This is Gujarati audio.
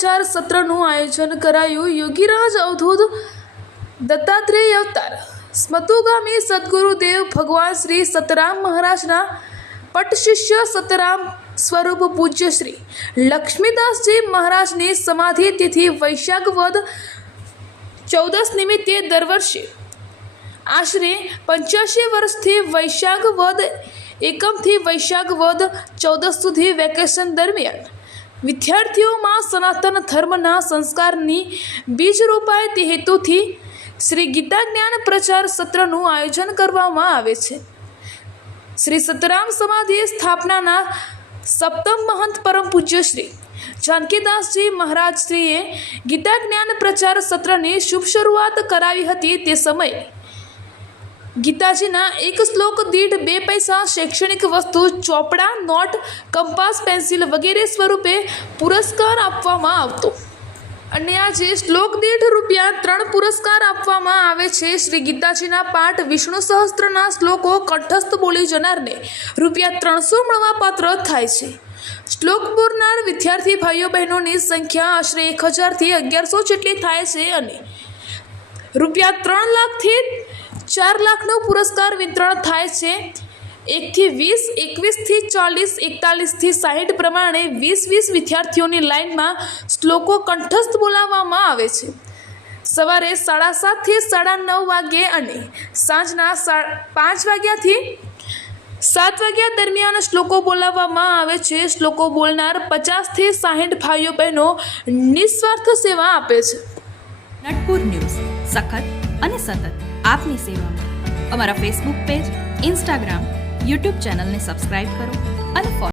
પ્રચાર સત્રનું આયોજન કરાયું। યોગીરાજ અવધૂત દત્તાત્રેય અવતાર સ્મતુગામી સદગુરુદેવ ભગવાન શ્રી સતરામ મહારાજના પટ શિષ્ય સતરામ સ્વરૂપ પૂજ્ય શ્રી લક્ષ્મીદાસજી મહારાજની સમાધિ તિથિ વૈશાખ વદ 14 નિમિત્તે દર વર્ષે આશરે 85 વર્ષથી વૈશાખ વદ 1 થી વૈશાખ વદ 14 સુધી વેકેશન દરમિયાન વિદ્યાર્થીઓમાં સનાતન ધર્મના સંસ્કારની બીજ રોપાય તે હેતુથી શ્રી ગીતા જ્ઞાન પ્રચાર સત્રનું આયોજન કરવામાં આવે છે। શ્રી સતરામ સમાધિ સ્થાપનાના સપ્તમ મહંત પરમ પૂજ્ય શ્રી જાનકીદાસજી મહારાજ શ્રીએ ગીતા જ્ઞાન પ્રચાર સત્રની શુભ શરૂઆત કરાવી હતી। તે સમયે ગીતાજીના એક શ્લોક દીઠ 2 પૈસા શૈક્ષણિક વસ્તુ, ચોપડા, નોટ, કંપાસ, પેન્સિલ વગેરે સ્વરૂપે પુરસ્કાર આપવામાં આવતો અને આજે શ્લોક દીઠ ₹3 પુરસ્કાર આપવામાં આવે છે। શ્રી ગીતાજીના પાઠ વિષ્ણુ સહસ્ત્રના શ્લોકો કંઠસ્થ બોલી જનારને ₹300 મળવાપાત્ર થાય છે। શ્લોક બોલનાર વિદ્યાર્થી ભાઈઓ બહેનોની સંખ્યા આશરે 1000 થી 1100 જેટલી થાય છે અને ₹3 લાખથી 4 લાખનું પુરસ્કાર વિતરણ થાય છે। 1 થી 20, 21 થી 40, 41 થી 60 પ્રમાણે 20 વિદ્યાર્થીઓની લાઇનમાં શ્લોકો કંઠસ્થ બોલાવવામાં આવે છે। સવારે 7:30 થી 9:30 વાગ્યે અને સાંજના 5 વાગ્યાથી 7 વાગ્યા દરમિયાન શ્લોકો બોલાવવામાં આવે છે। શ્લોકો બોલનાર 50 થી 60 ભાઈઓ બહેનો નિસ્વાર્થ સેવા આપે છે। નટપુર ન્યૂઝ સખત અને સતત આપની સેવામાં। અમારા ફેસબુક પેજ, ઇન્સ્ટાગ્રામ, યુટ્યુબ ચેનલને સબસ્ક્રાઇબ કરો અને ફોલો